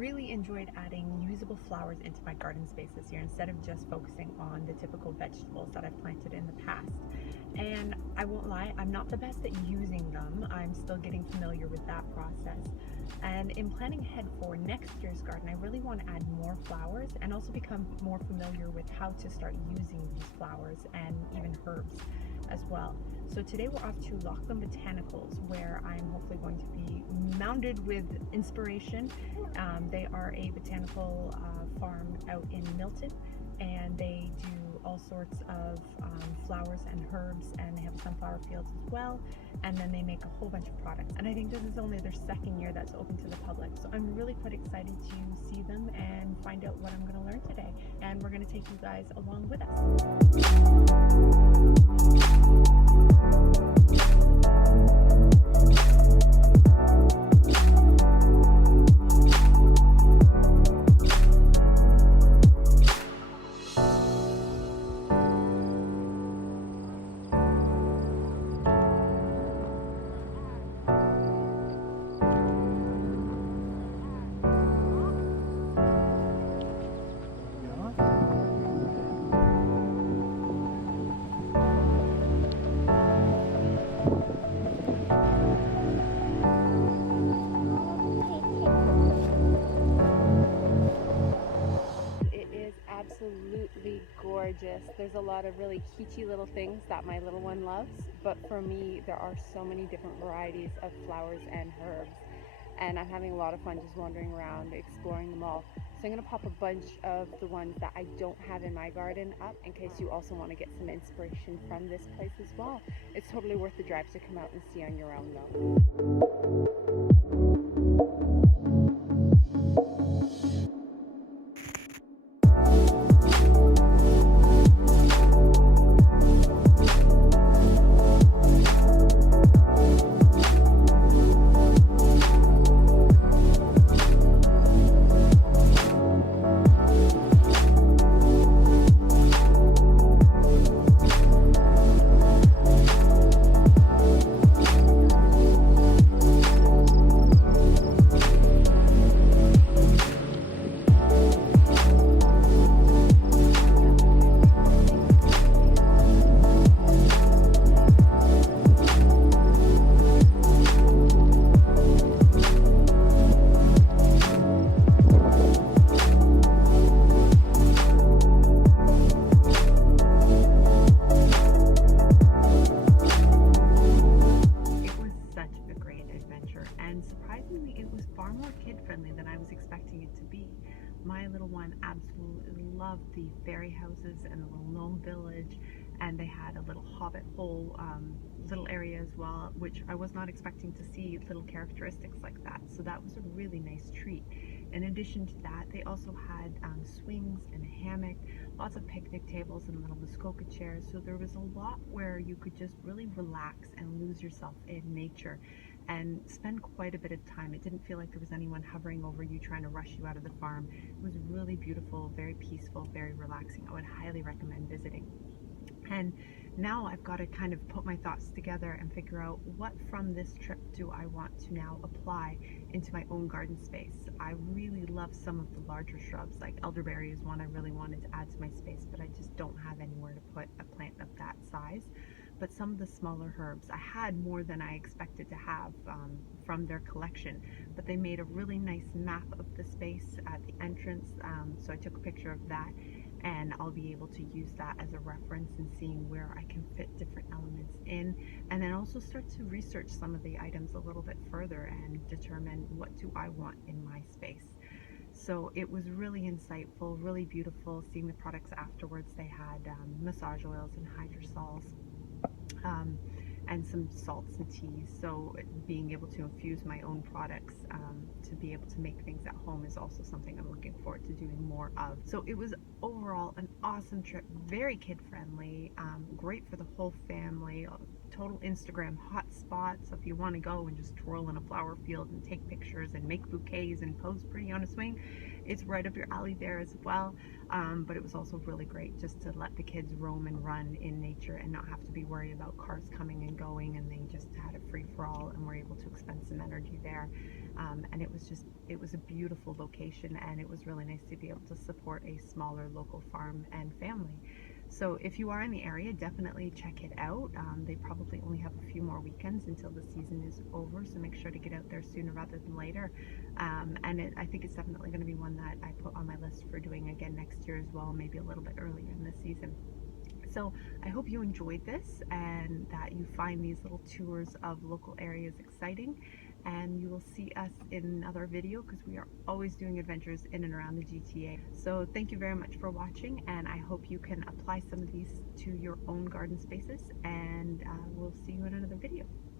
really enjoyed adding usable flowers into my garden space this year instead of just focusing on the typical vegetables that I've planted in the past. And I won't lie, I'm not the best at using them. I'm still getting familiar with that process. And in planning ahead for next year's garden, I really want to add more flowers and also become more familiar with how to start using these flowers and even herbs as well. So today we're off to Lochland Botanicals, where I'm hopefully going to be mounded with inspiration. They are a botanical farm out in Milton, and they do all sorts of flowers and herbs, and they have sunflower fields as well, and then they make a whole bunch of products. And I think this is only their second year that's open to the public, so I'm really quite excited to see them and find out what I'm going to learn today, and we're going to take you guys along with us. Absolutely gorgeous. There's a lot of really kitschy little things that my little one loves, but for me there are so many different varieties of flowers and herbs, and I'm having a lot of fun just wandering around exploring them all. So I'm going to pop a bunch of the ones that I don't have in my garden up in case you also want to get some inspiration from this place as well. It's totally worth the drive to come out and see on your own though. And surprisingly, it was far more kid-friendly than I was expecting it to be. My little one absolutely loved the fairy houses and the little gnome village, and they had a little hobbit hole little area as well, which I was not expecting to see little characteristics like that. So that was a really nice treat. In addition to that, they also had swings and a hammock, lots of picnic tables and little Muskoka chairs. So there was a lot where you could just really relax and lose yourself in nature and spend quite a bit of time. It didn't feel like there was anyone hovering over you trying to rush you out of the farm. It was really beautiful, very peaceful, very relaxing. I would highly recommend visiting. And now I've got to kind of put my thoughts together and figure out what from this trip do I want to now apply into my own garden space. I really love some of the larger shrubs, like elderberry is one I really wanted to add to my space, but I just don't have anywhere to put a plant of that size. But some of the smaller herbs, I had more than I expected to have from their collection, but they made a really nice map of the space at the entrance, so I took a picture of that, and I'll be able to use that as a reference in seeing where I can fit different elements in, and then also start to research some of the items a little bit further and determine what do I want in my space. So it was really insightful, really beautiful seeing the products afterwards. They had massage oils and hydrosols, and some salts and teas. So being able to infuse my own products to be able to make things at home is also something I'm looking forward to doing more of. So it was overall an awesome trip, very kid friendly, great for the whole family, total Instagram hotspot. So if you want to go and just twirl in a flower field and take pictures and make bouquets and pose pretty on a swing, it's right up your alley there as well. But it was also really great just to let the kids roam and run in nature and not have to be worried about cars coming and going, and they just had a free-for-all and were able to expend some energy there. And it was a beautiful location, and it was really nice to be able to support a smaller local farm and family. So if you are in the area, definitely check it out. They probably only have a few more weekends until the season is over, so make sure to get out there sooner rather than later. I think it's definitely going to be one that I put on my list for doing again next year as well, maybe a little bit earlier in the season. So I hope you enjoyed this and that you find these little tours of local areas exciting, and you will see us in another video because we are always doing adventures in and around the GTA. So thank you very much for watching, and I hope you can apply some of these to your own garden spaces, and we'll see you in another video.